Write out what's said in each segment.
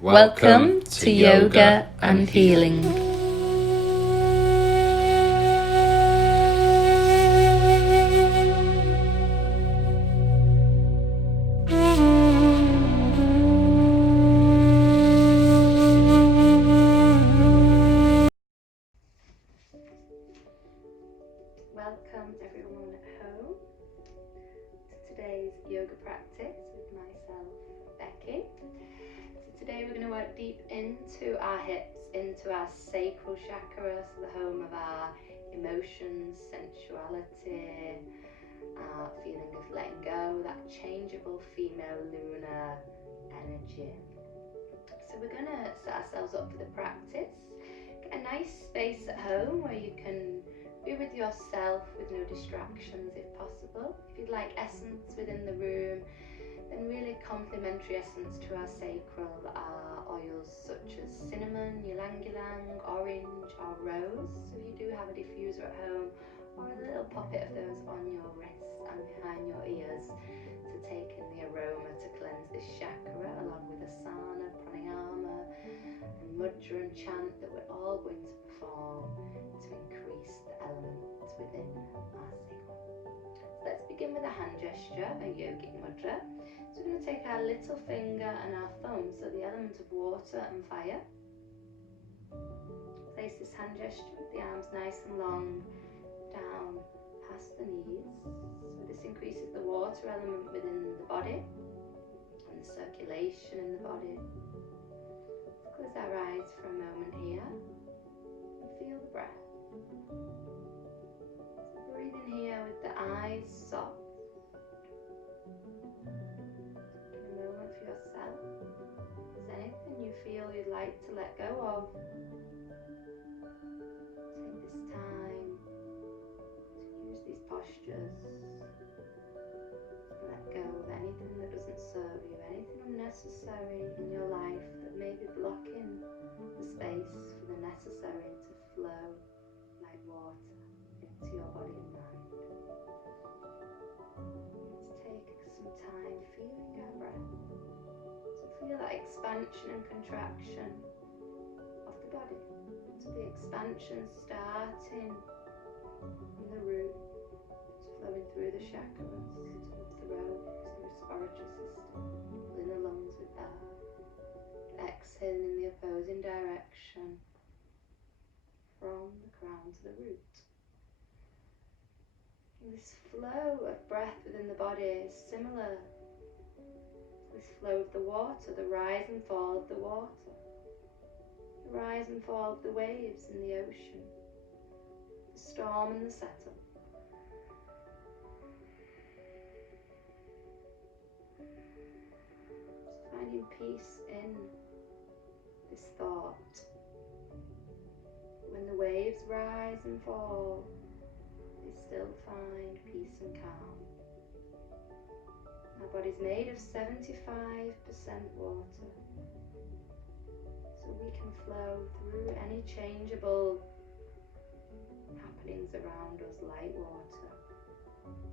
Welcome to Yoga and Healing. Welcome everyone at home to today's yoga practice with myself, Becky. So today we're going to work deep into our hips, into our sacral chakra, so the home of our emotions, sensuality, our feeling of letting go, that changeable female lunar energy. So we're going to set ourselves up for the practice. Get a nice space at home where you can be with yourself with no distractions if possible. If you'd like essence within the room, then really complementary essence to our sacral are oils such as cinnamon, ylang-ylang, orange or rose. So if you do have a diffuser at home, or a little pocket of those on your wrists and behind your ears to take in the aroma to cleanse this chakra, along with asana, pranayama and mudra and chant that we're all going to perform to increase the elements within our sacral. So let's begin with a hand gesture, a yogic mudra. So we're going to take our little finger and our thumb, so the element of water and fire. Place this hand gesture with the arms nice and long down past the knees. So this increases the water element within the body and the circulation in the body. Let's close our eyes for a moment here and feel the breath. So breathe in here with the eyes soft. Take a moment for yourself. Is there anything you feel you'd like to let go of? Take this time to use these postures. Let go of anything that doesn't serve you, anything unnecessary in your life that may be blocking the space for the necessary to flow like water into your body and mind. Let's take some time feeling our breath. So feel that expansion and contraction of the body. So the expansion starting from the root, flowing through the chakras to the throat, to the respiratory system, filling the lungs with air. Exhaling in the opposing direction from the crown to the root. And this flow of breath within the body is similar to this flow of the water, the rise and fall of the water, the rise and fall of the waves in the ocean, the storm and the settle. Finding peace in this thought. When the waves rise and fall, they still find peace and calm. Our body's made of 75% water, so we can flow through any changeable happenings around us like water.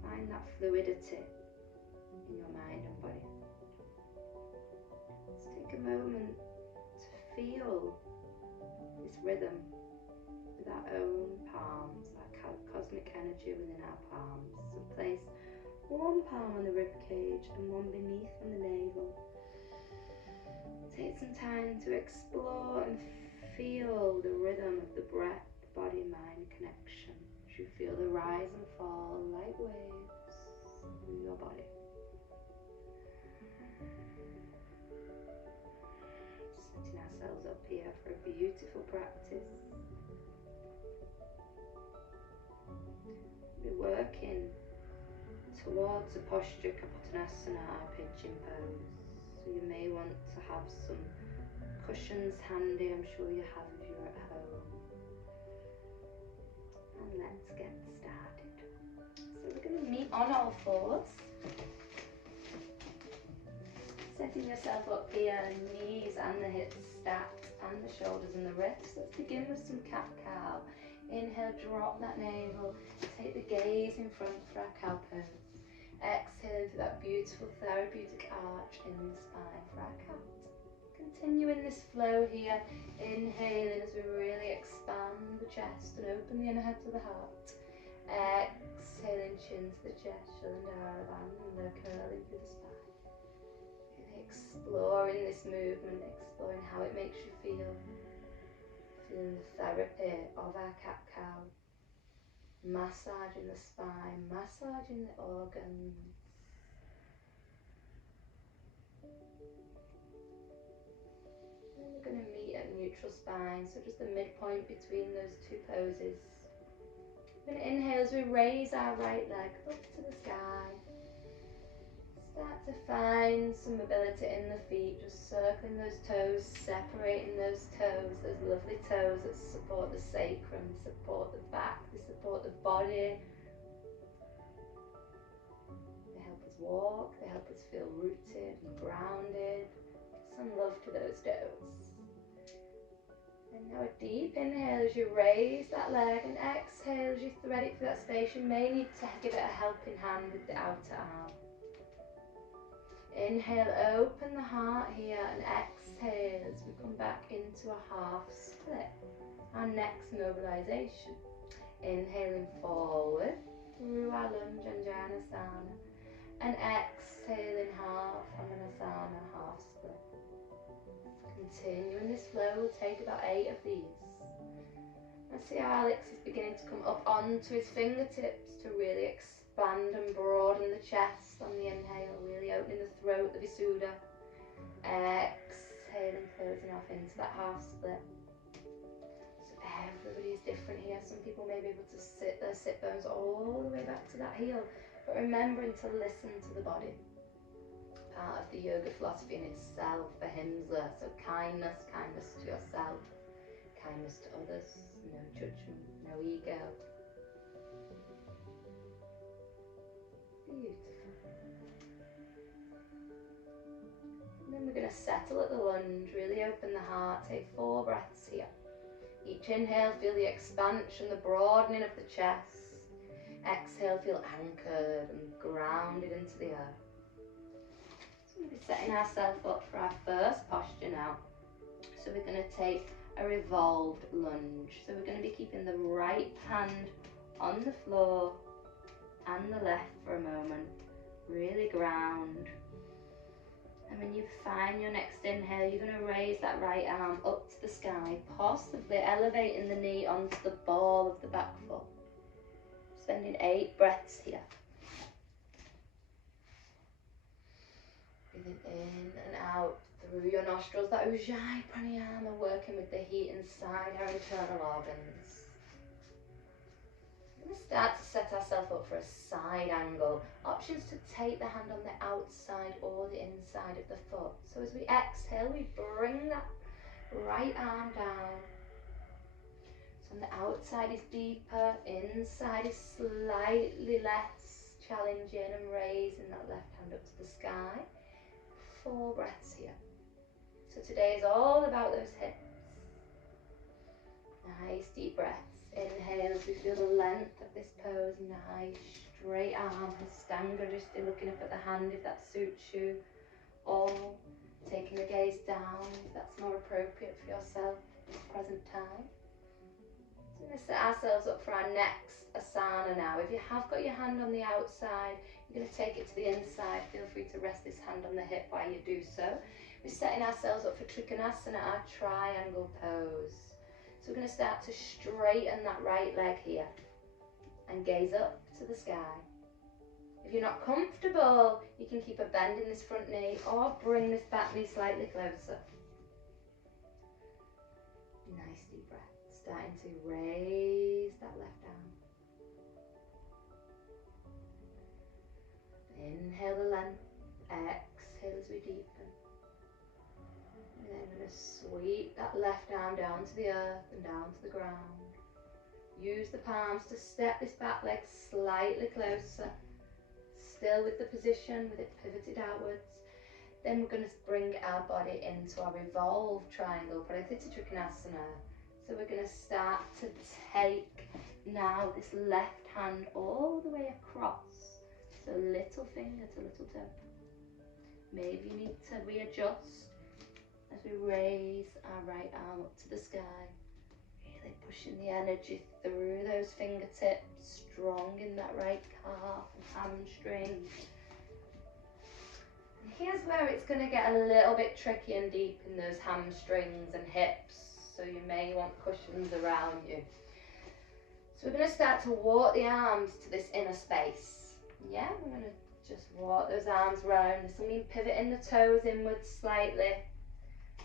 Find that fluidity in your mind and body. Let's take a moment to feel this rhythm with our own palms, our cosmic energy within our palms. So place one palm on the rib cage and one beneath on the navel. Take some time to explore and feel the rhythm of the breath, body-mind connection as you feel the rise and fall like waves through your body. Setting ourselves up here for a beautiful practice. We're working towards a posture Kapotanasana, our pigeon pose. So you may want to have some cushions handy, I'm sure you have if you're at home. And let's get started. So we're going to meet on all fours. Setting yourself up here, knees and the hips stacked and the shoulders and the wrists. Let's begin with some cat-cow. Inhale, drop that navel. Take the gaze in front for our cow pose. Exhale into that beautiful therapeutic arch in the spine for our cat. Continuing this flow here, inhaling as we really expand the chest and open the inner head to the heart. Exhaling, chin to the chest, Shalindharabandha, curling through the spine. Really exploring this movement, exploring how it makes you feel. Feeling the therapy of our cat-cow. Massaging the spine, massaging the organs. And we're going to meet at neutral spine, so just the midpoint between those two poses. We're going to inhale as we raise our right leg up to the sky. Start to find some mobility in the feet, just circling those toes, separating those lovely toes that support the sacrum, support the back, they support the body. They help us walk, they help us feel rooted and grounded. Some love to those toes. And now a deep inhale as you raise that leg, and exhale as you thread it through that space. You may need to give it a helping hand with the outer arm. Inhale, open the heart here, and exhale as we come back into a half split. Our next mobilization. Inhaling forward through our lunge and Janasana, and exhaling half Amanasana, half split. Continuing this flow, we'll take about 8 of these. And see how Alex is beginning to come up onto his fingertips to really expand and broaden the chest on the inhale, really opening the throat, the Visuddha. Exhaling, closing off into that half split. So everybody's different here. Some people may be able to sit their sit bones all the way back to that heel, but remembering to listen to the body. Part of the yoga philosophy in itself, ahimsa, so kindness to yourself, kindness to others, no judgment, no ego. Beautiful. And then we're going to settle at the lunge, really open the heart, take 4 breaths here. Each inhale, feel the expansion, the broadening of the chest. Exhale, feel anchored and grounded into the earth. So we'll be setting ourselves up for our first posture now. So we're going to take a revolved lunge. So we're going to be keeping the right hand on the floor and the left for a moment. Really ground. And when you find your next inhale, you're going to raise that right arm up to the sky, possibly elevating the knee onto the ball of the back foot. Spending 8 breaths here. Breathing in and out through your nostrils, that Ujjayi Pranayama, working with the heat inside our internal organs. We're going to start to set ourselves up for a side angle. Options to take the hand on the outside or the inside of the foot. So as we exhale, we bring that right arm down. So on the outside is deeper, inside is slightly less challenging, and raising that left hand up to the sky. 4 breaths here. So today is all about those hips. Nice deep breaths. Inhale as we feel the length of this pose. Nice straight arm, Hastanga, just looking up at the hand if that suits you. Or taking the gaze down if that's more appropriate for yourself at this present time. So we're going to set ourselves up for our next asana now. If you have got your hand on the outside, you're going to take it to the inside. Feel free to rest this hand on the hip while you do so. We're setting ourselves up for Trikonasana, our triangle pose. So we're going to start to straighten that right leg here and gaze up to the sky. If you're not comfortable, you can keep a bend in this front knee or bring this back knee slightly closer. Nice deep breath. Starting to raise that left arm. Inhale the length, exhale as we deepen. And then we're going to sweep that left arm down to the earth and down to the ground. Use the palms to step this back leg slightly closer. Still with the position, with it pivoted outwards. Then we're going to bring our body into our revolved triangle, Pratitha Trikonasana. So we're going to start to take now this left hand all the way across. So little finger to little toe. Maybe you need to readjust as we raise our right arm up to the sky, really pushing the energy through those fingertips, strong in that right calf and hamstring. And here's where it's going to get a little bit tricky and deep in those hamstrings and hips, so you may want cushions around you. So we're going to start to walk the arms to this inner space. Yeah, we're going to just walk those arms round. This will mean pivoting the toes inwards slightly.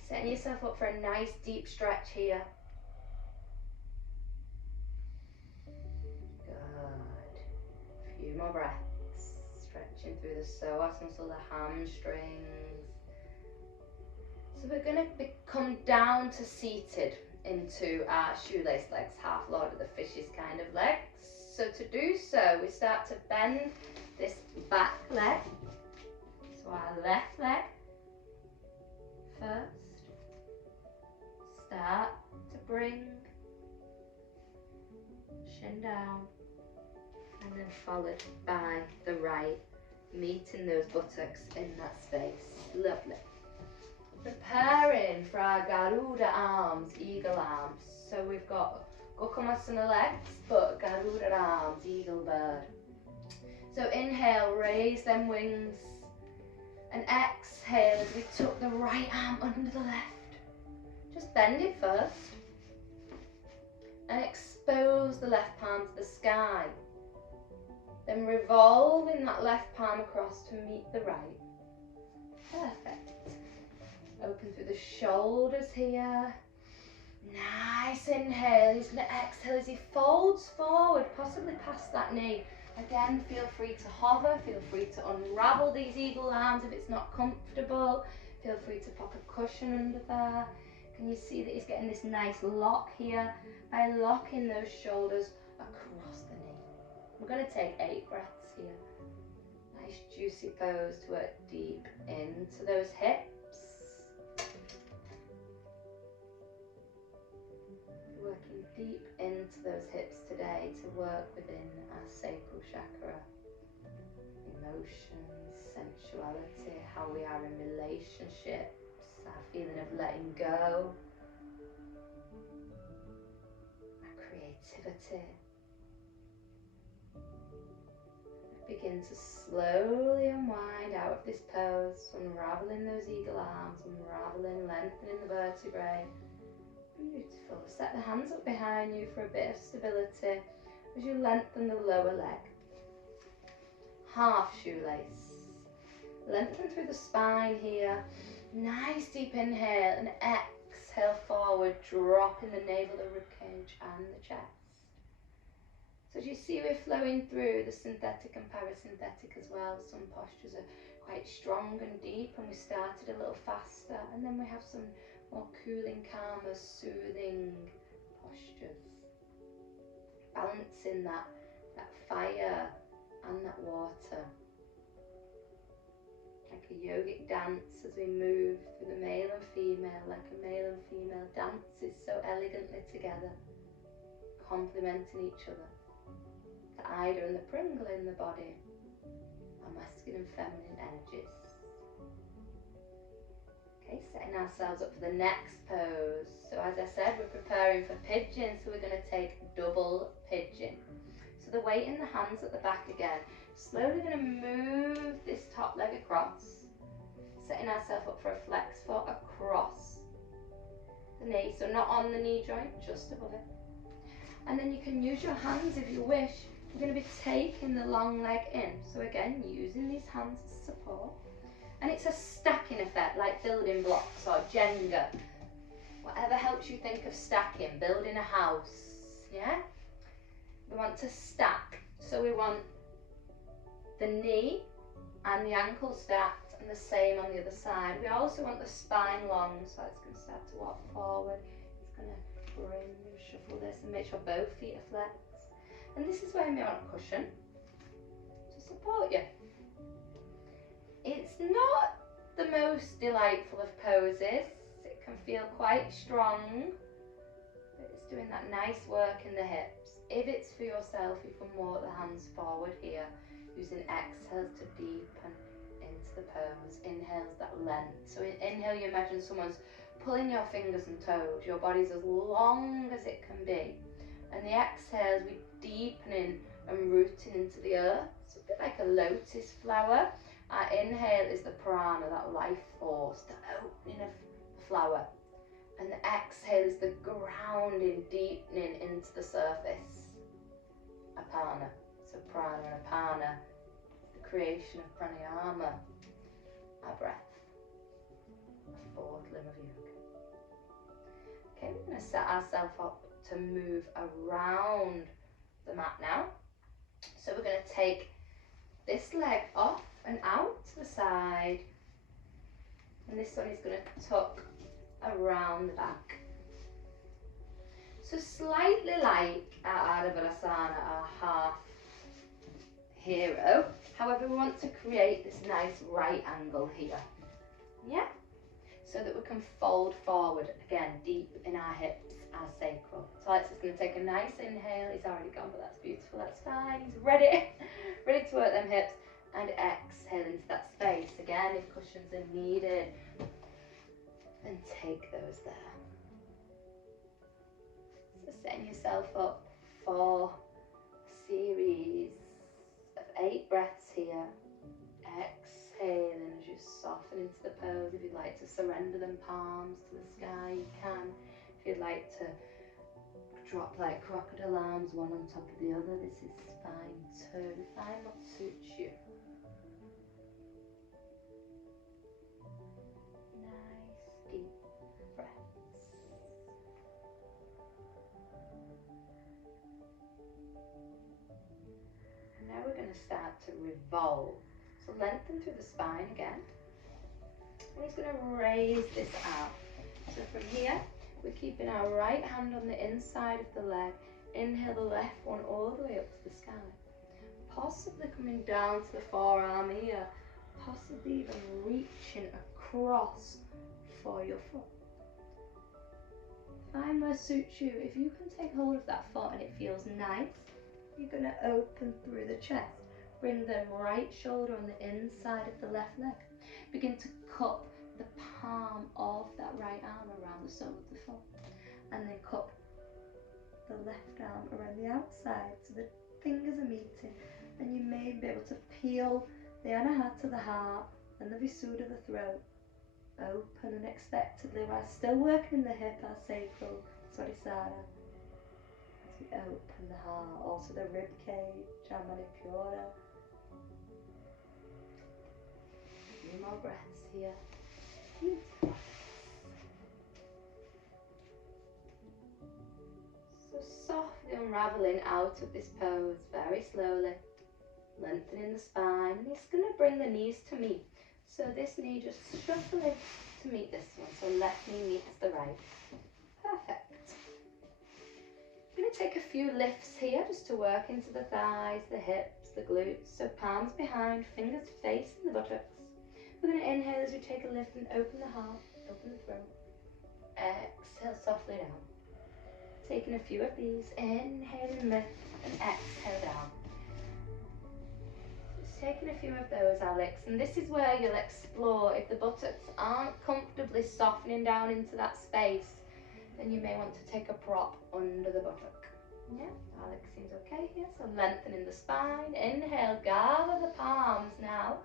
Setting yourself up for a nice deep stretch here. Good. A few more breaths. Stretching through the psoas muscle, the hamstrings. So we're going to come down to seated into our shoelace legs, half Lord of the Fishes kind of legs. So to do so, we start to bend this back leg. So our left leg first. Start to bring shin down, and then followed by the right, meeting those buttocks in that space. Lovely. Preparing for our Garuda arms, eagle arms. So we've got Gokumasana legs, but Garuda arms, eagle bird. So inhale, raise them wings, and exhale as we tuck the right arm under the left. Just bend it first and expose the left palm to the sky. Then revolving that left palm across to meet the right. Perfect. Open through the shoulders here. Nice inhale. He's going to exhale as he folds forward, possibly past that knee. Again, feel free to hover, feel free to unravel these eagle arms if it's not comfortable. Feel free to pop a cushion under there. Can you see that he's getting this nice lock here? By locking those shoulders across the knee. We're going to take 8 breaths here. Nice juicy pose to work deep into those hips. Working deep into those hips today to work within our sacral chakra. Emotions, sensuality, how we are in relationships, our feeling of letting go, our creativity. Begin to slowly unwind out of this pose, unraveling those eagle arms, unraveling, lengthening the vertebrae. Beautiful. Set the hands up behind you for a bit of stability as you lengthen the lower leg. Half shoelace. Lengthen through the spine here. Nice deep inhale and exhale forward, dropping the navel, the ribcage and the chest. So as you see, we're flowing through the synthetic and parasympathetic as well. Some postures are quite strong and deep, and we started a little faster, and then we have some more cooling, calmer, soothing postures. Balancing that fire and that water. Like a yogic dance as we move through the male and female, like a male and female dances so elegantly together, complementing each other. The Ida and the Pringle in the body, our masculine and feminine energies. Okay, setting ourselves up for the next pose. So as I said, we're preparing for pigeon, so we're going to take double pigeon. So the weight in the hands at the back again. Slowly going to move this top leg across, setting ourselves up for a flex foot across the knee, so not on the knee joint, just above it. And then you can use your hands if you wish. We're going to be taking the long leg in, so again using these hands as support. And it's a stacking effect, like building blocks or Jenga. Whatever helps you think of stacking, building a house, yeah? We want to stack, so we want the knee and the ankle stacked, and the same on the other side. We also want the spine long, so it's going to start to walk forward. It's going to bring and shuffle this and make sure both feet are flexed. And this is where you may want a cushion to support you. It's not the most delightful of poses. It can feel quite strong, but it's doing that nice work in the hips. If it's for yourself, you can walk the hands forward here, using exhales to deepen into the pose. Inhales that length. So inhale, you imagine someone's pulling your fingers and toes. Your body's as long as it can be. And the exhale is we deepening and rooting into the earth. It's a bit like a lotus flower. Our inhale is the prana, that life force, the opening of the flower. And the exhale is the grounding, deepening into the surface. Apana. So prana and apana, the creation of pranayama, our breath, a fourth limb of yoga. Okay, we're going to set ourselves up to move around the mat now. So we're going to take this leg off and out to the side, and this one is going to tuck around the back. So slightly like our Ardha Virasana, our half hero. However, we want to create this nice right angle here. Yeah? So that we can fold forward, again, deep in our hips, our sacral. So Alex is going to take a nice inhale. He's already gone, but that's beautiful, that's fine. He's ready, ready to work them hips. And exhale into that space. Again, if cushions are needed, then take those there. So setting yourself up for a series of 8 breaths here. Exhaling as you soften into the pose. If you'd like to surrender them palms to the sky, you can. If you'd like to drop like crocodile arms, one on top of the other, this is fine too. Find what suits you. Nice deep breaths. Now we're going to start to revolve. So lengthen through the spine again. And he's going to raise this out. So from here, we're keeping our right hand on the inside of the leg. Inhale the left one all the way up to the sky. Possibly coming down to the forearm here. Possibly even reaching across for your foot. Find where suits you. If you can take hold of that foot and it feels nice, you're going to open through the chest. Bring the right shoulder on the inside of the left leg. Begin to cup the palm of that right arm around the sole of the foot. And then cup the left arm around the outside so the fingers are meeting. And you may be able to peel the anahata, the heart, and the visuddha, the throat. Open unexpectedly while still working in the hip, our sacral, Swadhisthana. As we open the heart, also the rib cage, our manipura. A few more breaths here. Beautiful. So softly unraveling out of this pose, very slowly. Lengthening the spine. And it's going to bring the knees to meet. So this knee just shuffling to meet this one. So left knee meets the right. Perfect. I'm going to take a few lifts here just to work into the thighs, the hips, the glutes. So palms behind, fingers facing the buttocks. We're going to inhale as we take a lift and open the heart, open the throat. Exhale softly down. Taking a few of these. Inhale and lift and exhale down. Taking a few of those, Alex, and this is where you'll explore if the buttocks aren't comfortably softening down into that space, then you may want to take a prop under the buttock. Yeah, Alex seems okay here. So lengthening the spine. Inhale, gather the palms now.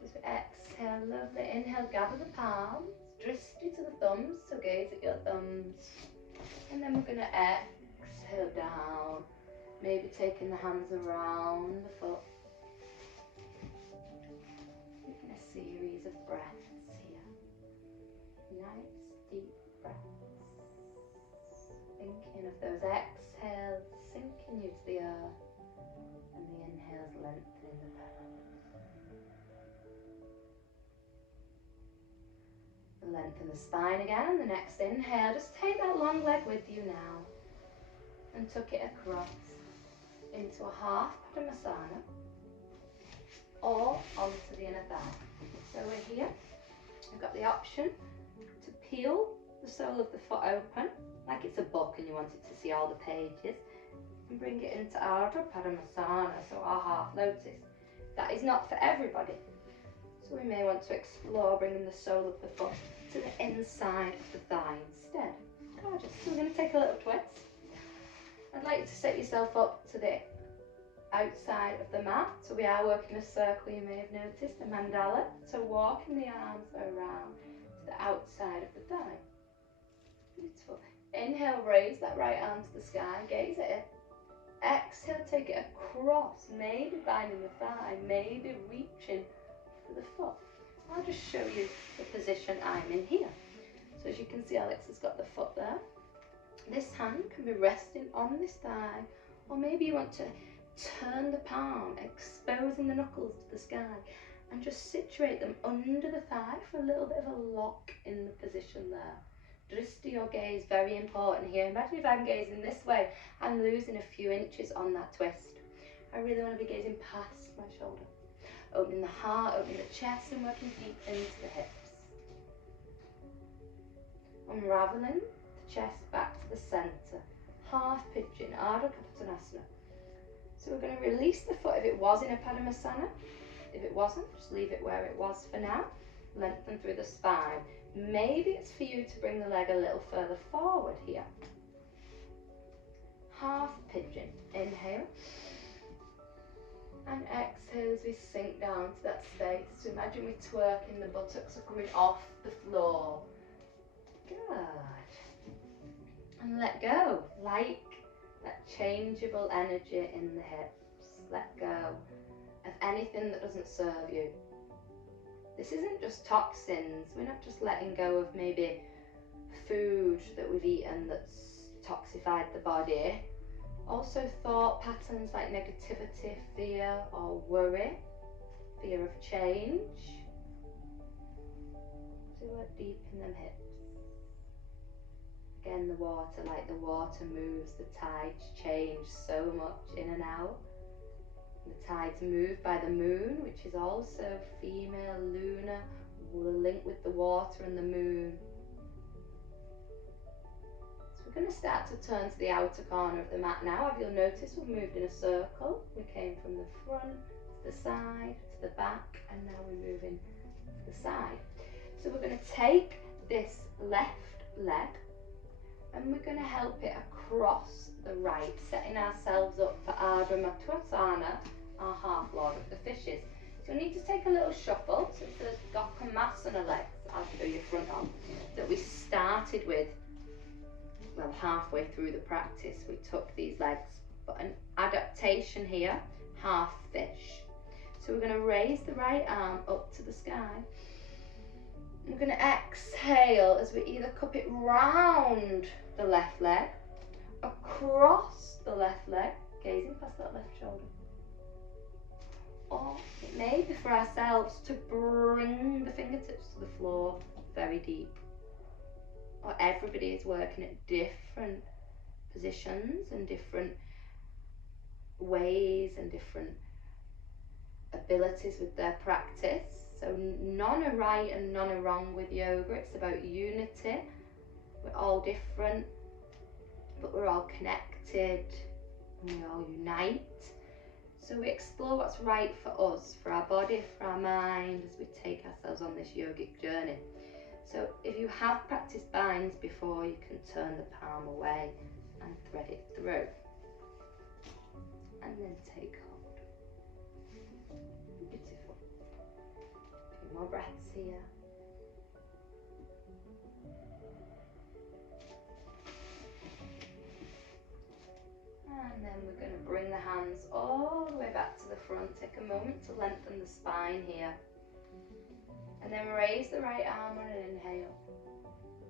So as we exhale, lovely. Inhale, gather the palms. Drishti to the thumbs, so gaze at your thumbs. And then we're going to exhale down. Maybe taking the hands around the foot. Taking a series of breaths here. Nice deep breaths. Thinking of those exhales sinking you to the earth, and the inhales lengthening the palms. Lengthen the spine again. The next inhale, just take that long leg with you now and tuck it across into a half Padmasana or onto the inner thigh. So we're here. We've got the option to peel the sole of the foot open like it's a book and you want it to see all the pages, and bring it into Ardha Padmasana, so our half lotus. That is not for everybody. So we may want to explore bringing the sole of the foot to the inside of the thigh instead. Gorgeous. So we're going to take a little twist. I'd like you to set yourself up to the outside of the mat. So we are working a circle, you may have noticed, a mandala. So walking the arms around to the outside of the thigh. Beautiful. Inhale, raise that right arm to the sky, gaze at it. Exhale, take it across, maybe binding the thigh, maybe reaching for the foot. I'll just show you the position I'm in here. So as you can see, Alex has got the foot there. This hand can be resting on this thigh, or maybe you want to turn the palm, exposing the knuckles to the sky, and just situate them under the thigh for a little bit of a lock in the position there. Just do your gaze, very important here. Imagine if I'm gazing this way, I'm losing a few inches on that twist. I really want to be gazing past my shoulder. Opening the heart, opening the chest, and working deep into the hips. Unraveling the chest back to the centre. Half pigeon, Ardha Kapotanasana. So we're going to release the foot if it was in a Padmasana. If it wasn't, just leave it where it was for now. Lengthen through the spine. Maybe it's for you to bring the leg a little further forward here. Half pigeon. Inhale. And exhale as we sink down to that space. So imagine we're twerking, the buttocks are coming off the floor. Good. And let go. Like that changeable energy in the hips. Let go of anything that doesn't serve you. This isn't just toxins. We're not just letting go of maybe food that we've eaten that's toxified the body. Also thought patterns like negativity, fear or worry, fear of change. So work deep in them hips. Again, the water, like the water moves, the tides change so much in and out. The tides move by the moon, which is also female, lunar, the link with the water and the moon. So we're going to start to turn to the outer corner of the mat now. If you'll notice, we've moved in a circle. We came from the front to the side, to the back, and now we're moving to the side. So we're going to take this left leg and we're going to help it across the right, setting ourselves up for Ardha Matsasana, our half Lord of the Fishes. So you'll need to take a little shuffle. So for the Gokamasana legs, I'll show you front on, that we started with, well, halfway through the practice, we took these legs, but an adaptation here, half fish. So we're going to raise the right arm up to the sky. We're going to exhale as we either cup it round the left leg, across the left leg, gazing past that left shoulder. Or it may be for ourselves to bring the fingertips to the floor very deep. Or everybody is working at different positions and different ways and different abilities with their practice. So none are right and none are wrong with yoga. It's about unity. We're all different, but we're all connected and we all unite. So we explore what's right for us, for our body, for our mind, as we take ourselves on this yogic journey. So if you have practiced binds before, you can turn the palm away and thread it through. And then take hold. Beautiful. A few more breaths here. And then we're going to bring the hands all the way back to the front. Take a moment to lengthen the spine here. And then raise the right arm on an inhale.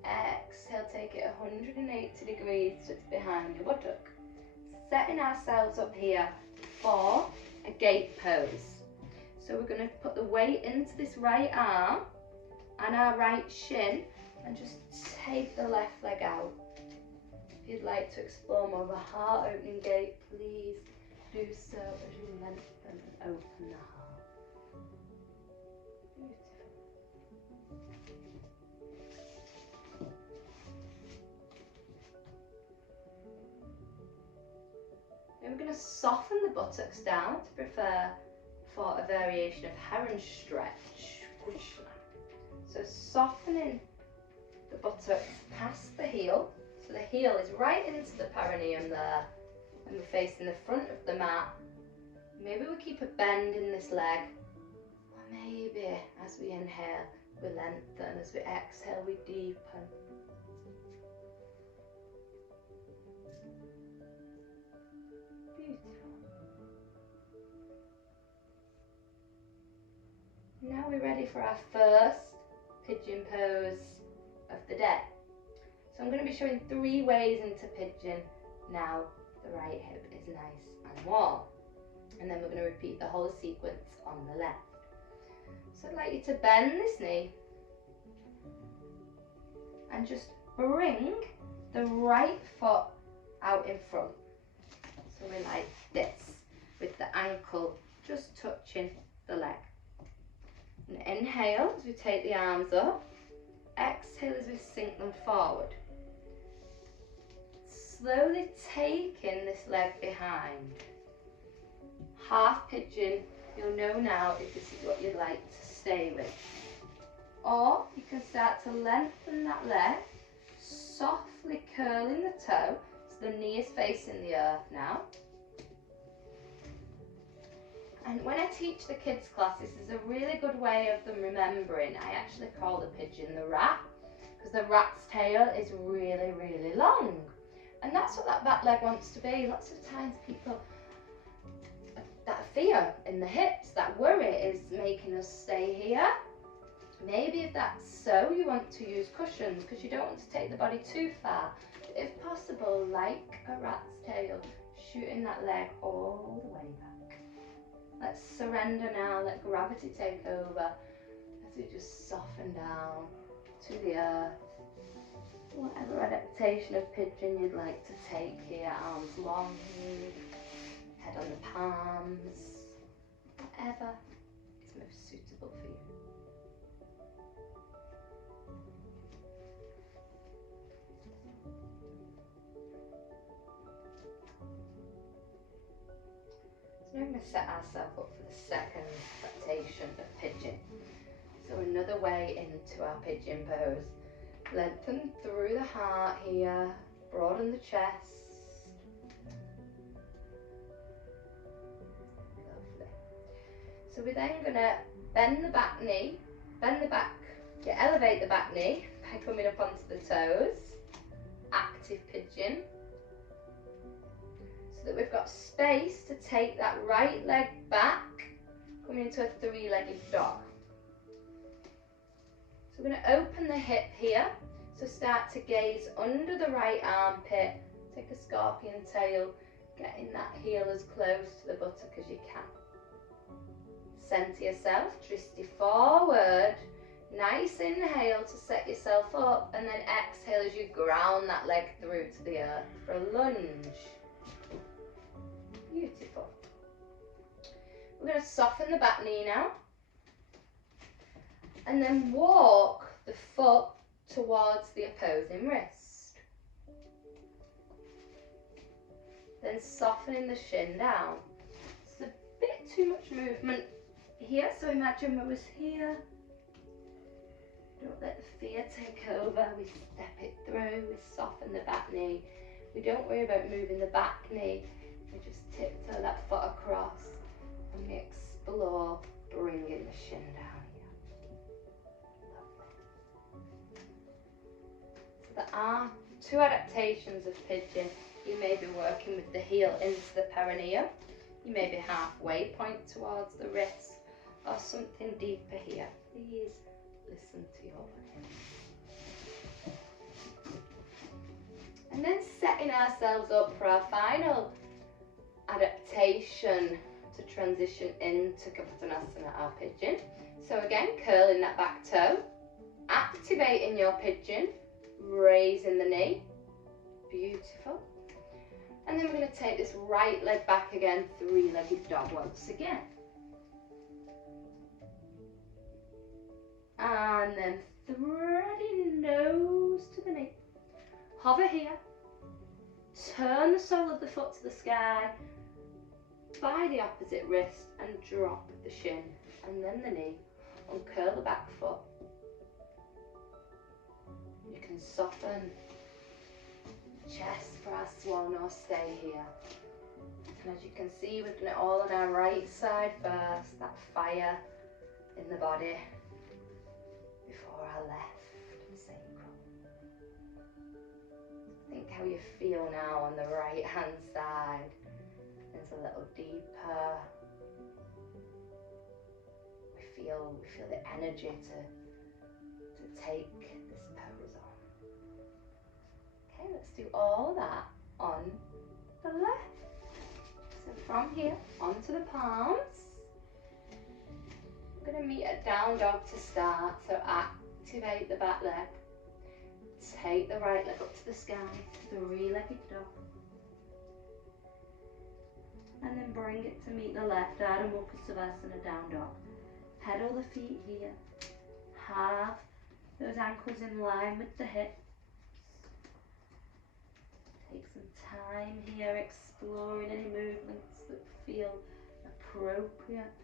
Exhale, take it 180 degrees so it's behind your buttock. Setting ourselves up here for a gate pose. So we're going to put the weight into this right arm and our right shin and just take the left leg out. If you'd like to explore more of a heart opening gate, please do so as you lengthen and open the heart. Beautiful. Then we're going to soften the buttocks down to prepare for a variation of heron stretch. So softening So it's past the heel. So the heel is right into the perineum there. And we're facing the front of the mat. Maybe we keep a bend in this leg. Or maybe as we inhale, we lengthen. As we exhale, we deepen. Beautiful. Now we're ready for our first pigeon pose of the day. So I'm going to be showing 3 ways into pigeon. Now the right hip is nice and warm. And then we're going to repeat the whole sequence on the left. So I'd like you to bend this knee and just bring the right foot out in front. So we're like this, with the ankle just touching the leg. And inhale as we take the arms up. Exhale as we sink them forward. Slowly taking this leg behind. Half pigeon, you'll know now if this is what you'd like to stay with. Or you can start to lengthen that leg, softly curling the toe, so the knee is facing the earth now. And when I teach the kids class, this is a really good way of them remembering. I actually call the pigeon the rat, because the rat's tail is really, really long. And that's what that back leg wants to be. Lots of times people, that fear in the hips, that worry is making us stay here. Maybe if that's so, you want to use cushions because you don't want to take the body too far. But if possible, like a rat's tail, shooting that leg all the way back. Let's surrender now, let gravity take over as we just soften down to the earth. Whatever adaptation of pigeon you'd like to take here, arms long, head on the palms, whatever is most suitable for you. So now we're going to set ourselves up for the second adaptation of pigeon. So another way into our pigeon pose. Lengthen through the heart here, broaden the chest. Lovely. So we're then going to bend the back knee, elevate the back knee by coming up onto the toes. Active pigeon. So that we've got space to take that right leg back, coming into a 3-legged dog. So we're going to open the hip here, so start to gaze under the right armpit, take a scorpion tail, getting that heel as close to the buttock as you can. Centre yourself, twisty forward, nice inhale to set yourself up, and then exhale as you ground that leg through to the earth for a lunge. Beautiful. We're going to soften the back knee now. And then walk the foot towards the opposing wrist. Then softening the shin down. It's a bit too much movement here, so imagine we was here. Don't let the fear take over. We step it through, we soften the back knee. We don't worry about moving the back knee. We just tiptoe that foot across and we explore bringing the shin down. There are 2 adaptations of pigeon. You may be working with the heel into the perineum. You may be halfway point towards the wrist or something deeper here. Please listen to your body. And then setting ourselves up for our final adaptation to transition into Kapatanasana, our pigeon. So again, curling that back toe, activating your pigeon, raising the knee, beautiful. And then we're going to take this right leg back again, 3-legged dog once again. And then threading nose to the knee. Hover here, turn the sole of the foot to the sky, by the opposite wrist and drop the shin and then the knee, uncurl the back foot. You can soften chest for our swan or stay here. And as you can see, we've done it all on our right side first, that fire in the body, before our left sacral. Think how you feel now on the right hand side. It's a little deeper. We feel the energy to take this pose on. Okay, let's do all that on the left. So from here onto the palms. We're going to meet a down dog to start. So activate the back leg. Take the right leg up to the sky, three-legged dog. And then bring it to meet the left, Ardha Mukha down dog. Pedal the feet here. Have those ankles in line with the hips. Take some time here exploring any movements that feel appropriate.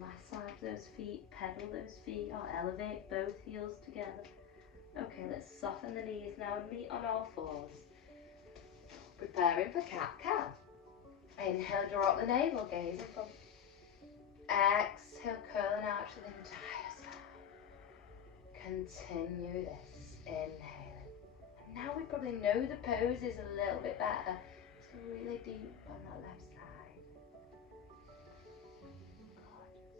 Massage those feet, pedal those feet, or elevate both heels together. Okay, let's soften the knees now and meet on all fours. Preparing for cat-cow. Inhale, draw up the navel, gaze up. Exhale, curl and arch the entire spine. Continue this. Inhale. And now we probably know the poses a little bit better. So really deep on that left side. Gorgeous.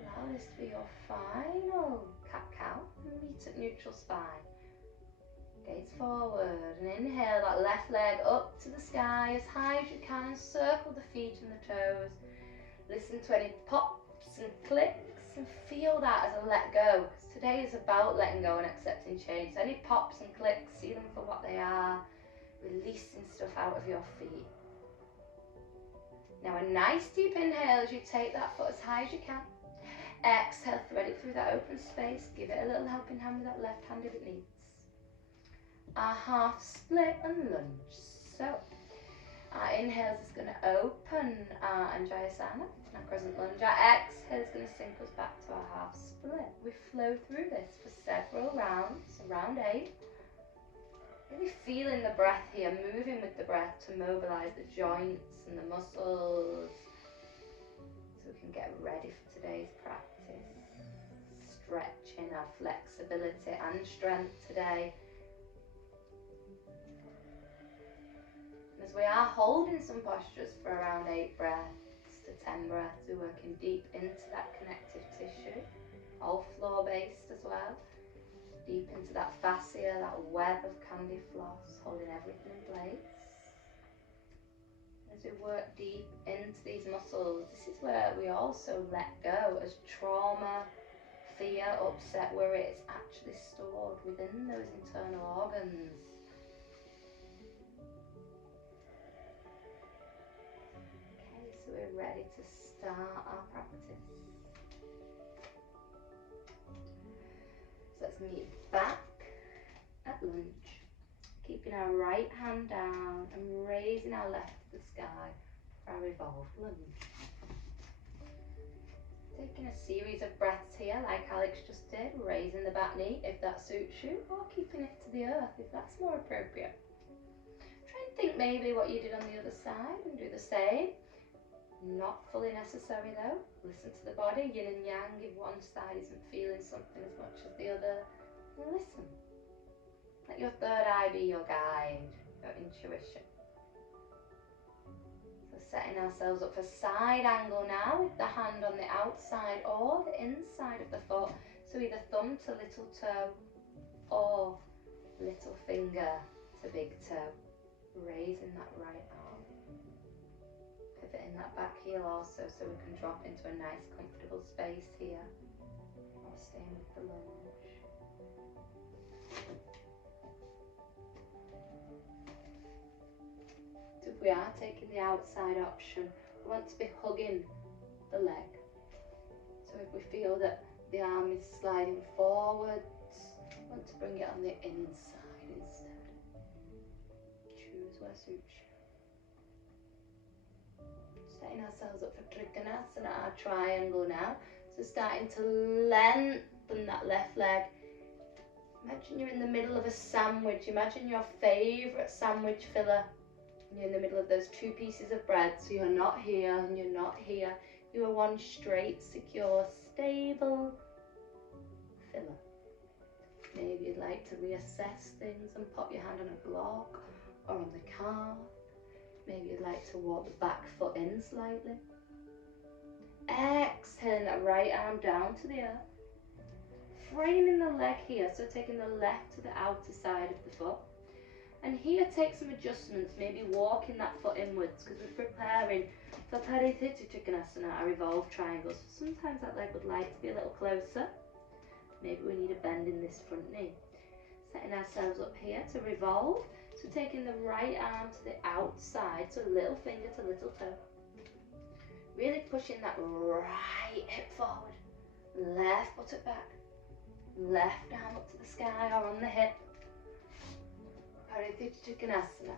Allow this to be your final cat-cow. Meet at neutral spine. Gaze forward and inhale that left leg up to the sky as high as you can and circle the feet and the toes. Listen to any pops and clicks and feel that as a let go. Today is about letting go and accepting change. So any pops and clicks, see them for what they are. Releasing stuff out of your feet. Now a nice deep inhale as you take that foot as high as you can. Exhale, thread it through that open space. Give it a little helping hand with that left hand if it needs. A half split and lunge. So, our inhale is going to open our Anjayasana, our crescent lunge. Our exhale is going to sink us back to our half split. We flow through this for several rounds, round 8. Really feeling the breath here, moving with the breath to mobilize the joints and the muscles so we can get ready for today's practice. Stretching our flexibility and strength today. As we are holding some postures for around 8 breaths to 10 breaths, we're working deep into that connective tissue, all floor based as well. Deep into that fascia, that web of candy floss, holding everything in place. As we work deep into these muscles, this is where we also let go as trauma, fear, upset, where it's actually stored within those internal organs. Okay, so we're ready to start our practice. So let's meet back at lunge, keeping our right hand down and raising our left to the sky for our evolved lunge. Taking a series of breaths here like Alex just did, raising the back knee if that suits you, or keeping it to the earth if that's more appropriate. Try and think maybe what you did on the other side and do the same. Not fully necessary though. Listen to the body, yin and yang, if one side isn't feeling something as much as the other. And listen. Let your third eye be your guide, your intuition. So setting ourselves up for side angle now with the hand on the outside or the inside of the foot. So either thumb to little toe or little finger to big toe. Raising that right arm. Pivoting that back heel also so we can drop into a nice comfortable space here. Or staying with the lunge. So if we are taking the outside option, we want to be hugging the leg. So if we feel that the arm is sliding forwards, we want to bring it on the inside instead. Choose what suits you. Setting ourselves up for Trikonasana, our triangle now. So starting to lengthen that left leg, Imagine you're in the middle of a sandwich. Imagine your favourite sandwich filler. You're in the middle of those two pieces of bread, so you're not here and you're not here. You are one straight, secure, stable filler. Maybe you'd like to reassess things and pop your hand on a block or on the calf. Maybe you'd like to walk the back foot in slightly. Exhaling that right arm down to the earth. Framing the leg here, so taking the left to the outer side of the foot. And here take some adjustments, maybe walking that foot inwards, because we're preparing for Trikonasana, our revolve triangles. Sometimes that leg would like to be a little closer. Maybe we need a bend in this front knee. Setting ourselves up here to revolve. So taking the right arm to the outside, so little finger to little toe. Really pushing that right hip forward. Left buttock back. Left arm up to the sky or on the hip. Trikonasana.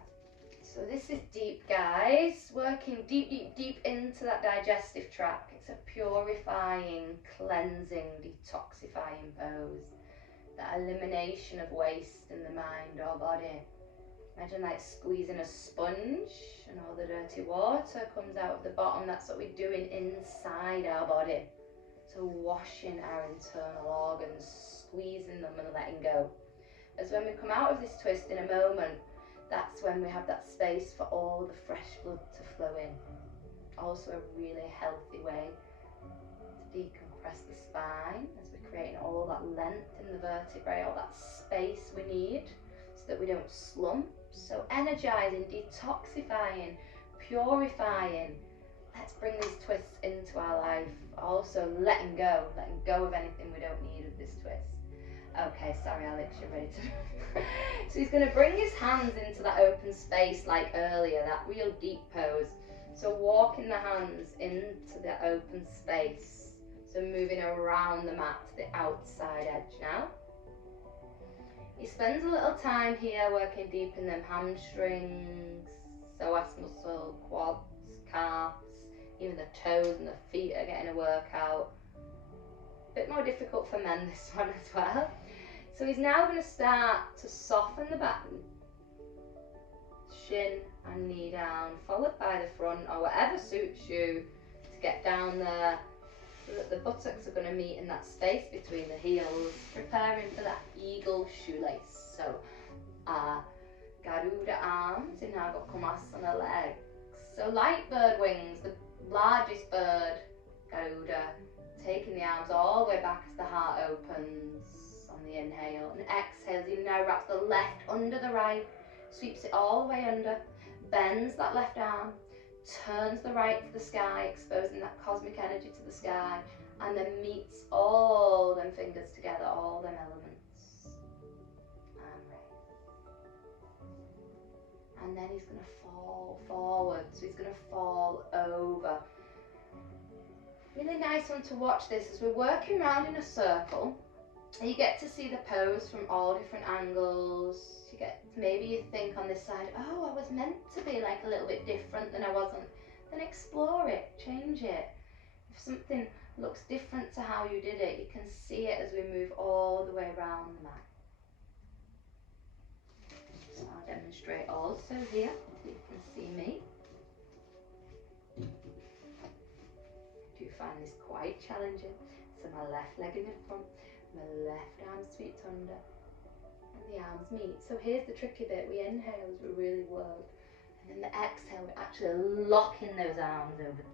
So this is deep, guys. Working deep, deep, deep into that digestive tract. It's a purifying, cleansing, detoxifying pose. That elimination of waste in the mind or body. Imagine like squeezing a sponge and all the dirty water comes out of the bottom. That's what we're doing inside our body. So washing our internal organs, squeezing them and letting go. As when we come out of this twist in a moment, that's when we have that space for all the fresh blood to flow in. Also a really healthy way to decompress the spine as we're creating all that length in the vertebrae, all that space we need so that we don't slump. So energizing, detoxifying, purifying. Let's bring these twists into our life. Also letting go of anything we don't need of this twist. Okay, sorry Alex, you're ready to So he's going to bring his hands into that open space like earlier, that real deep pose. So walking the hands into the open space. So moving around the mat to the outside edge now. He spends a little time here working deep in them hamstrings, psoas muscle, quads, calves, even the toes and the feet are getting a workout. A bit more difficult for men this one as well. So he's now going to start to soften the back, shin and knee down, followed by the front or whatever suits you to get down there so that the buttocks are going to meet in that space between the heels, preparing for that eagle shoelace. So Garuda arms in Nagokumasana legs. So light bird wings, the largest bird, Garuda, taking the arms all the way back as the heart opens. On the inhale and exhale, he now wraps the left under the right, sweeps it all the way under, bends that left arm, turns the right to the sky, exposing that cosmic energy to the sky, and then meets all them fingers together, all them elements. And raise. And then he's going to fall forward, so he's going to fall over. Really nice one to watch this as we're working around in a circle. You get to see the pose from all different angles. Maybe you think on this side, oh, I was meant to be like a little bit different than I wasn't. Then explore it, change it. If something looks different to how you did it, you can see it as we move all the way around the mat. So I'll demonstrate also here, so you can see me. I do find this quite challenging. So my left leg in the front. My left arm sweeps under and the arms meet. So here's the tricky bit. We inhale as we really work. And then the exhale, we're actually locking those arms over.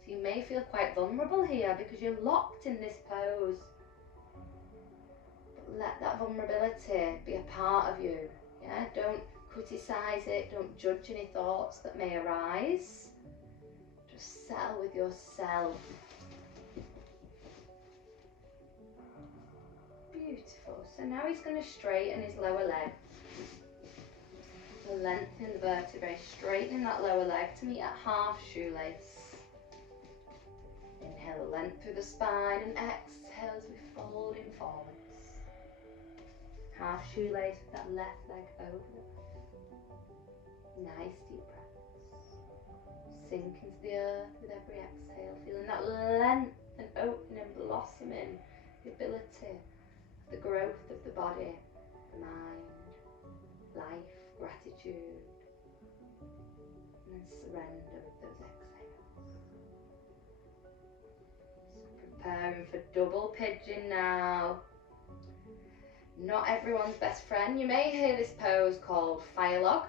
So you may feel quite vulnerable here because you're locked in this pose. But let that vulnerability be a part of you. Yeah? Don't criticize it. Don't judge any thoughts that may arise. Just settle with yourself. Beautiful. So now he's going to straighten his lower leg. So lengthening the vertebrae, straightening that lower leg to meet at half shoelace. Inhale, length through the spine and exhale as we fold in forwards. Half shoelace with that left leg over the back. Nice deep breaths. Sink into the earth with every exhale, feeling that length and opening and blossoming, the ability the growth of the body, the mind, life, gratitude, and then surrender with those exhales. So preparing for double pigeon now. Not everyone's best friend. You may hear this pose called fire log,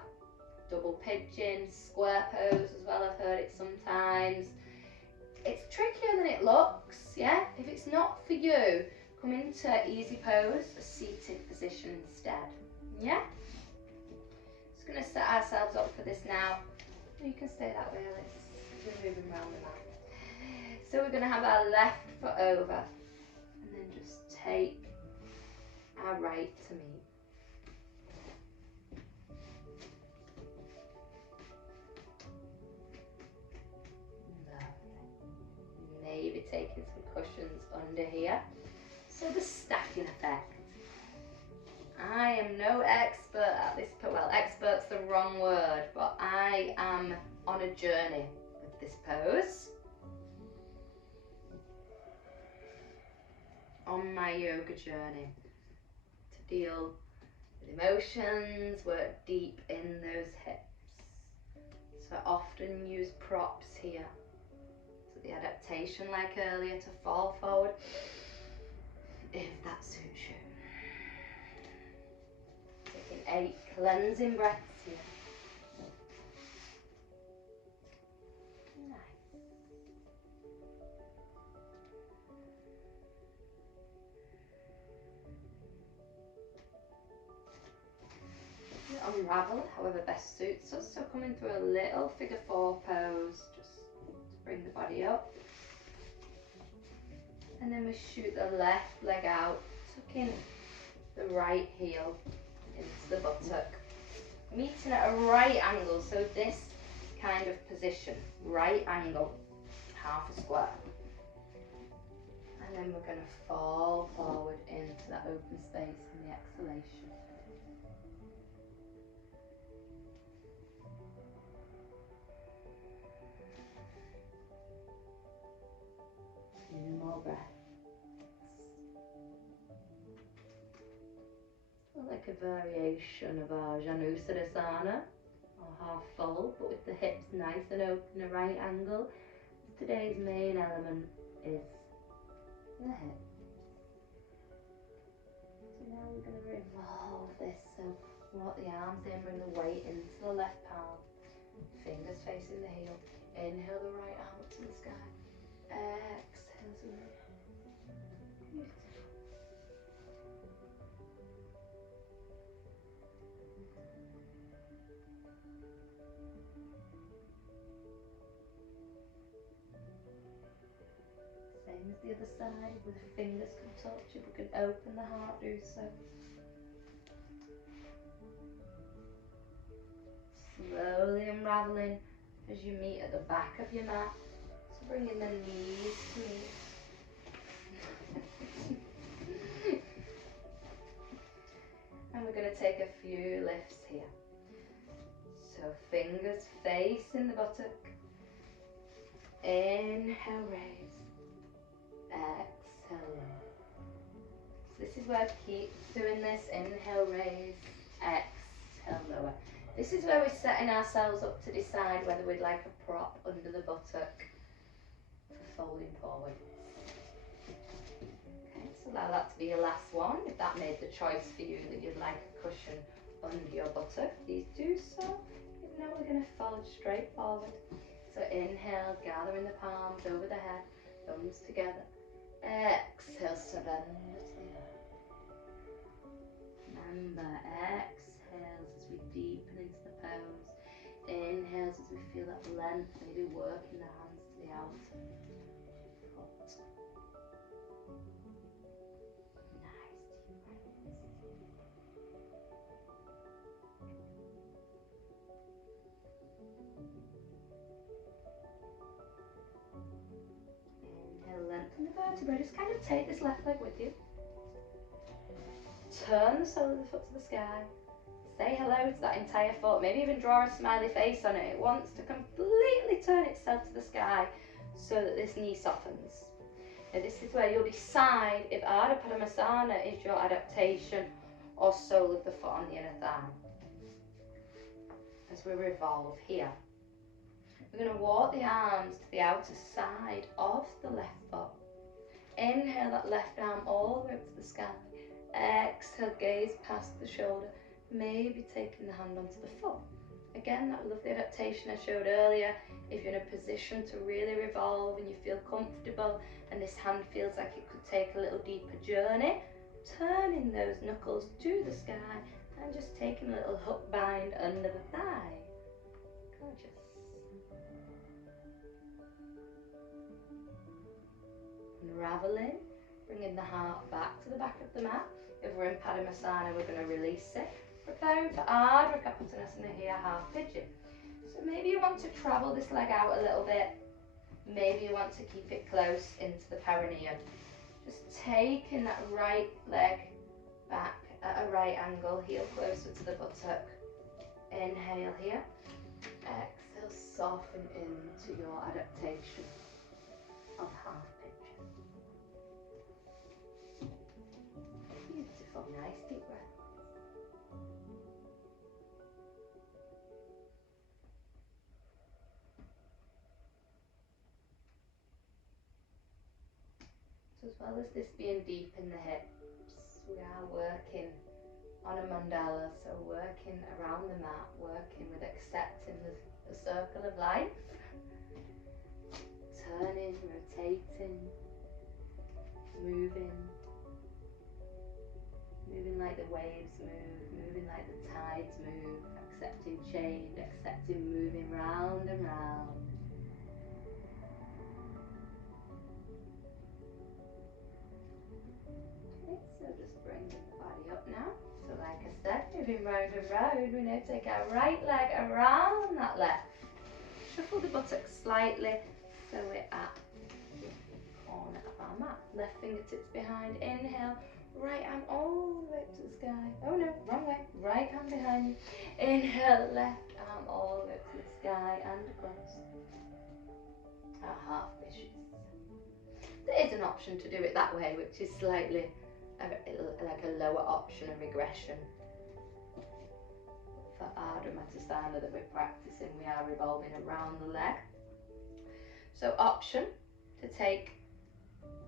double pigeon, square pose as well. I've heard it sometimes. It's trickier than it looks, yeah? If it's not for you, come into easy pose, a seated position instead, yeah? Just gonna set ourselves up for this now. You can stay that way, Alex. We're moving around the mat. So we're gonna have our left foot over, and then just take our right to meet. Maybe taking some cushions under here. So the stacking effect. I am no expert at this, well, expert's the wrong word, but I am on a journey with this pose. On my yoga journey to deal with emotions, work deep in those hips. So I often use props here. The adaptation like earlier to fall forward, if that suits you. Taking 8 cleansing breaths here. Nice. Unravel however best suits us, so coming through a little figure 4 pose, just bring the body up, and then we shoot the left leg out, tucking the right heel into the buttock, meeting at a right angle, so this kind of position, right angle, half a square, and then we're going to fall forward into that open space in the exhalation. More breath. Like a variation of our Janusarasana, or half fold, but with the hips nice and open, a right angle. Today's main element is the hips. So now we're going to revolve this, so walk the arms in, bring the weight into the left palm, fingers facing the heel. Inhale the right arm up to the sky. Exhale to the beautiful. Same as the other side, with the fingers can touch. If we can open the heart, do so. Slowly unraveling as you meet at the back of your mat. So bringing the knees to meet. And we're going to take a few lifts here. So fingers facing the buttock. Inhale, raise. Exhale, lower. So this is where I keep doing this. Inhale, raise. Exhale, lower. This is where we're setting ourselves up to decide whether we'd like a prop under the buttock for folding forward. Okay, so allow that to be your last one. If that made the choice for you that you'd like a cushion under your buttock, please do so. If not, we're going to fold straight forward. So inhale, gathering the palms over the head, thumbs together. Exhale, surrender to the earth. Remember, exhales as we deepen into the pose. Inhales as we feel that length, maybe working the hands to the outer foot. Nice deep breaths. Inhale, lengthen the vertebrae. Just kind of take this left leg with you. Turn the sole of the foot to the sky. Say hello to that entire foot. Maybe even draw a smiley face on it. It wants to completely turn itself to the sky so that this knee softens. Now this is where you'll decide if Ardha Padmasana is your adaptation or sole of the foot on the inner thigh. As we revolve here, we're going to walk the arms to the outer side of the left foot. Inhale that left arm all the way up to the sky. Exhale, gaze past the shoulder, maybe taking the hand onto the foot. Again, that lovely adaptation I showed earlier. If you're in a position to really revolve and you feel comfortable and this hand feels like it could take a little deeper journey, turning those knuckles to the sky and just taking a little hook bind under the thigh. Gorgeous. Unraveling, bringing the heart back to the back of the mat. If we're in Padmasana, we're going to release it. Preparing for Ardha Padmasana here, half pigeon. So maybe you want to travel this leg out a little bit. Maybe you want to keep it close into the perineum. Just taking that right leg back at a right angle, heel closer to the buttock. Inhale here. Exhale, soften into your adaptation of half pigeon. Beautiful, nice deep breath. So as well as this being deep in the hips, we are working on a mandala, so working around the mat, working with accepting the circle of life. Turning, rotating, moving like the waves move, moving like the tides move, accepting change, accepting moving round and round. Okay, so just bring the body up now. So like I said, moving round and round, we now take our right leg around that left. Shuffle the buttocks slightly so we're at the corner of our mat. Left fingertips behind, inhale, right arm all the way up to the sky. Oh no, wrong way, right hand behind you. Inhale, left arm all the way up to the sky and across. Our half pigeon. There is an option to do it that way, which is slightly like a lower option, a regression. For Ardha Padmasana that we're practicing, we are revolving around the leg. So option to take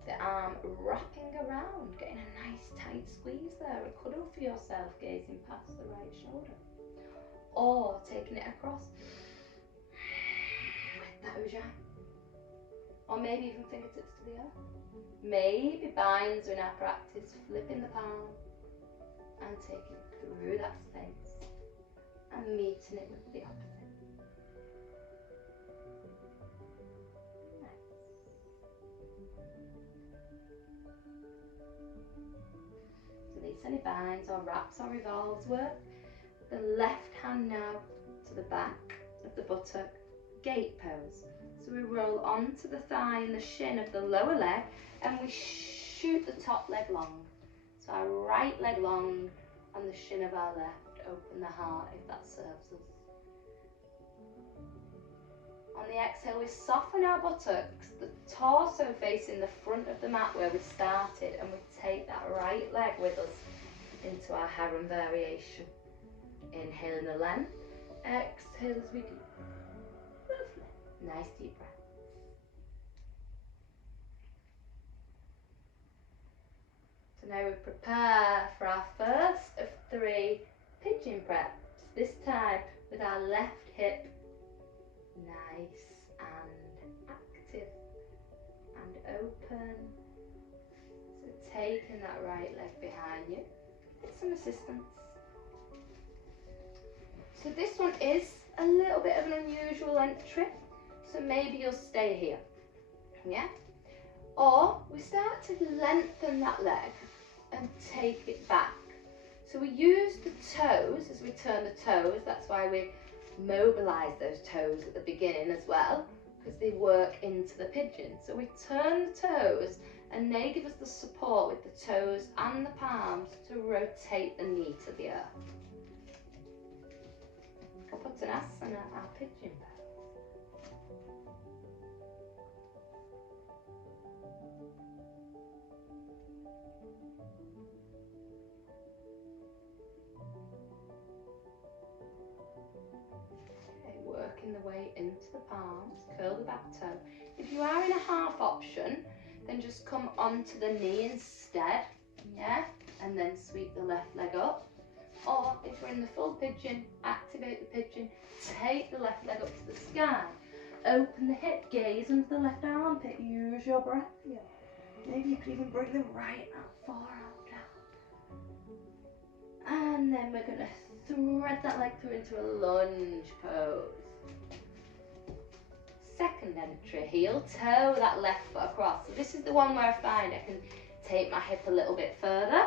the arm wrapping around, getting a nice tight squeeze there, a cuddle for yourself, gazing past the right shoulder. Or taking it across with that ujjayi. Or maybe even fingertips to the earth. Maybe binds are in our practice, flipping the palm and taking it through that space and meeting it with the opposite. Release any binds or wraps or revolves work. The left hand now to the back of the buttock, gate pose. So we roll onto the thigh and the shin of the lower leg and we shoot the top leg long. So our right leg long and the shin of our left. Open the heart if that serves us. On the exhale, we soften our buttocks, the torso facing the front of the mat where we started, and we take that right leg with us into our heron variation. Inhale in the length, exhale as we do. Lovely. Nice deep breath. So now we prepare for our first of 3 pigeon preps, this time with our left hip nice and active and open. So taking that right leg behind you, get some assistance. So this one is a little bit of an unusual entry, so maybe you'll stay here, yeah? Or we start to lengthen that leg and take it back. So we use the toes as we turn the toes, that's why we mobilize those toes at the beginning as well, because they work into the pigeon. So we turn the toes and they give us the support with the toes and the palms to rotate the knee to the earth. Padmasana, our pigeon pose. straight into the palms, curl the back toe. If you are in a half option, then just come onto the knee instead, yeah? And then sweep the left leg up. Or if we're in the full pigeon, activate the pigeon, take the left leg up to the sky, open the hip, gaze into the left armpit, use your breath here. Maybe you could even bring the right arm far out down. And then we're going to thread that leg through into a lunge pose. Second entry, heel toe that left foot across. So this is the one where I find I can take my hip a little bit further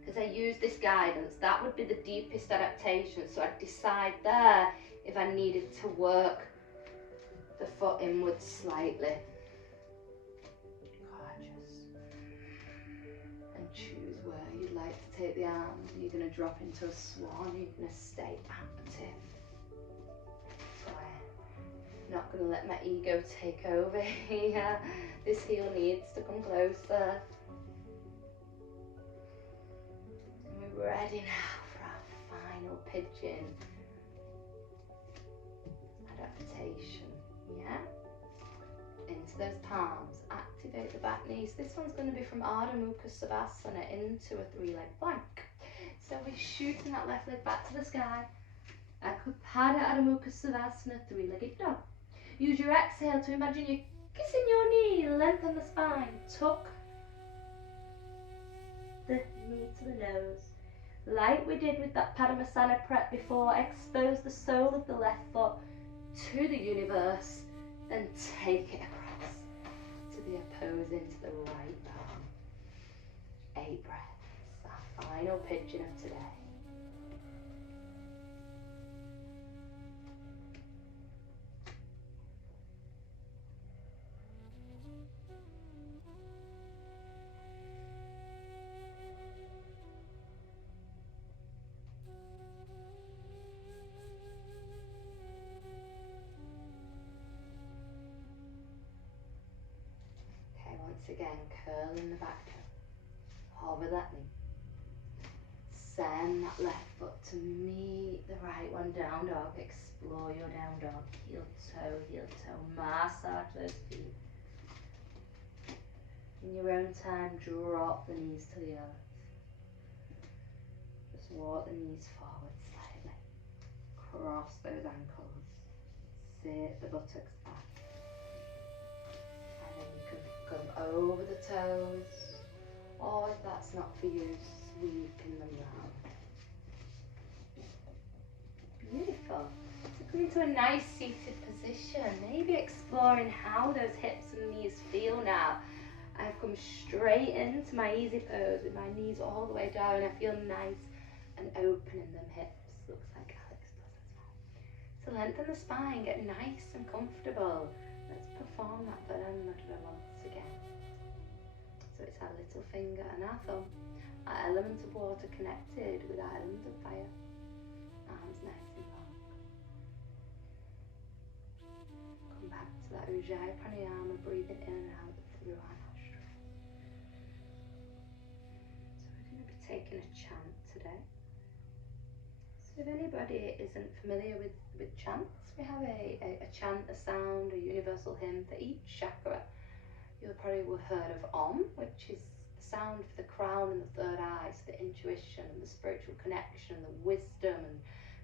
because I use this guidance. That would be the deepest adaptation. So I'd decide there if I needed to work the foot inwards slightly. Gorgeous. And choose where you'd like to take the arms. You're going to drop into a swan. You're going to stay active. Not going to let my ego take over here. This heel needs to come closer. And we're ready now for our final pigeon adaptation. Yeah? Into those palms. Activate the back knees. This one's going to be from Ardha Mukha Savasana into a three-leg plank. So we're shooting that left leg back to the sky. Ardha Mukha Savasana, three-legged dog. Use your exhale to imagine you're kissing your knee, lengthen the spine, tuck the knee to the nose. Like we did with that Padmasana prep before, expose the sole of the left foot to the universe, then take it across to the opposing, to the right arm. 8 breaths, our final pigeon of today. Once again, curl in the back toe, hover that knee, send that left foot to meet the right one, down dog, explore your down dog, heel toe, massage those feet. In your own time, drop the knees to the earth, just walk the knees forward slightly, cross those ankles, sit the buttocks back. Come over the toes, or if that's not for you, sweeping them round. Beautiful. So come into a nice seated position, maybe exploring how those hips and knees feel now. I've come straight into my easy pose with my knees all the way down. I feel nice and open in them hips. Looks like Alex does as well. So lengthen the spine, get nice and comfortable. Let's perform that Vinyasa once again. So it's our little finger and our thumb, our element of water connected with our element of fire. Arms nice and long. Come back to that Ujjayi Pranayama, breathing in and out through our nostrils. So we're going to be taking a chant today. So if anybody isn't familiar with chants, we have a chant, a sound, a universal hymn for each chakra. You'll probably have heard of Om, which is the sound for the crown and the third eye, so the intuition and the spiritual connection, the wisdom and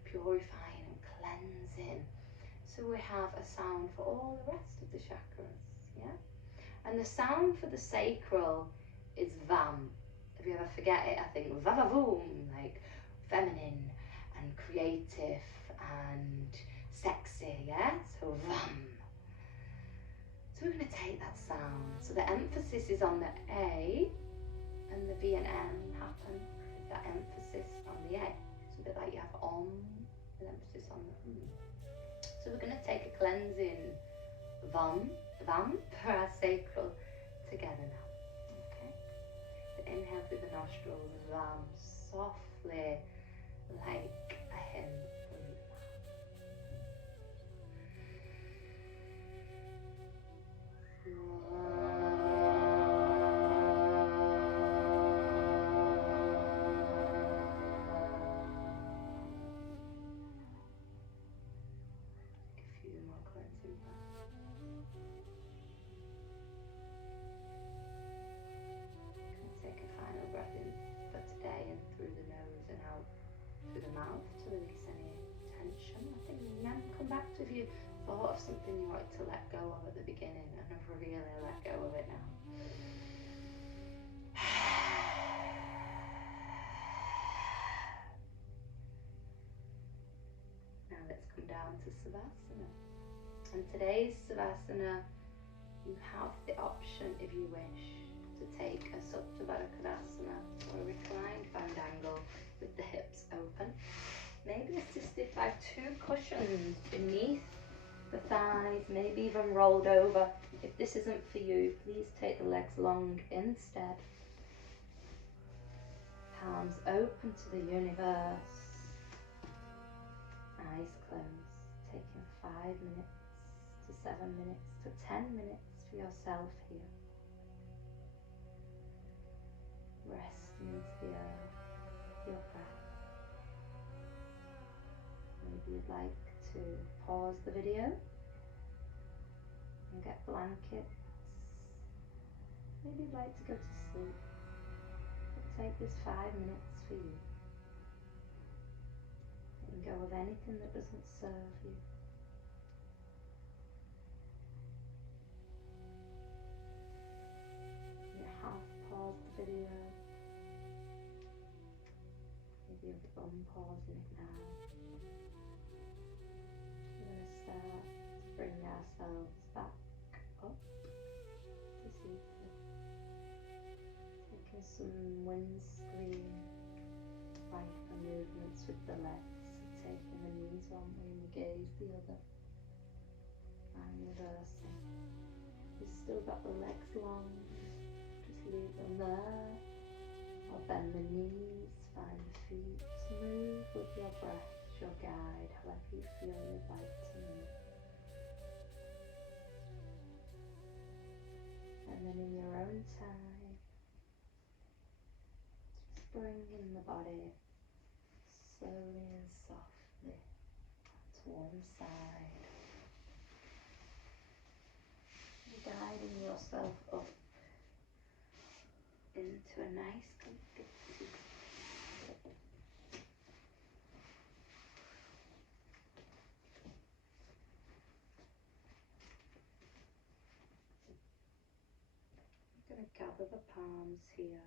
purifying and cleansing. So we have a sound for all the rest of the chakras, yeah? And the sound for the sacral is Vam. If you ever forget it, I think Vavavoom, like feminine and creative and sexy, yeah? So Vam. So we're going to take that sound. So the emphasis is on the A, and the V and M happen. That emphasis on the A. It's a bit like you have Om, with emphasis on the So we're going to take a cleansing Vam for our sacral together now. Okay? So inhale through the nostrils, Vam, softly, like a hymn. mouth to release any tension. Let the men come back to if you thought of something you wanted to let go of at the beginning and have really let go of it now. Now let's come down to Savasana. And today's Savasana, you have the option, if you wish, to take a Supta Baddha Konasana or a reclined fandango with the hips open. Maybe assisted by 2 cushions beneath the thighs, maybe even rolled over. If this isn't for you, please take the legs long instead. Palms open to the universe. Eyes closed. Taking 5 minutes to 7 minutes to 10 minutes for yourself here. Resting into the earth, your breath. Maybe you'd like to pause the video and get blankets. Maybe you'd like to go to sleep. But take this 5 minutes for you. Letting go of anything that doesn't serve you. You have paused the video. Maybe you're unpausing it now. We're going to start to bring ourselves back up to seated. Taking some windscreen viper movements with the legs. So taking the knees one way and the gaze the other. And reversing. You've still got the legs long. Just leave them there. Or bend the knees, find the feet. Move with your breath, your guide, however you feel you'd like to move. And then in your own time, just bringing the body slowly and softly to one side. Guiding yourself up into a nice comfy seat. We're going to gather the palms here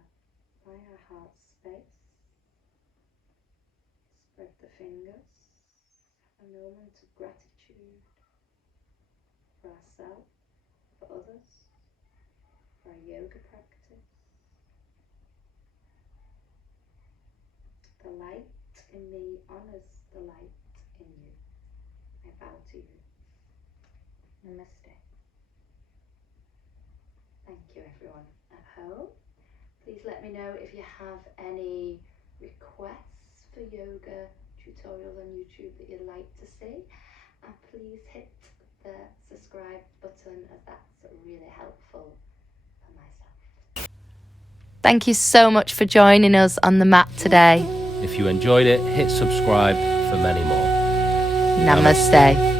by our heart space. Spread the fingers. Have a moment of gratitude for ourselves, for others, for our yoga practice. The light in me honors the light in you. I bow to you. Namaste. Thank you everyone at home. Please let me know if you have any requests for yoga tutorials on YouTube that you'd like to see. And please hit the subscribe button as that's really helpful for myself. Thank you so much for joining us on the mat today. If you enjoyed it, hit subscribe for many more. Namaste.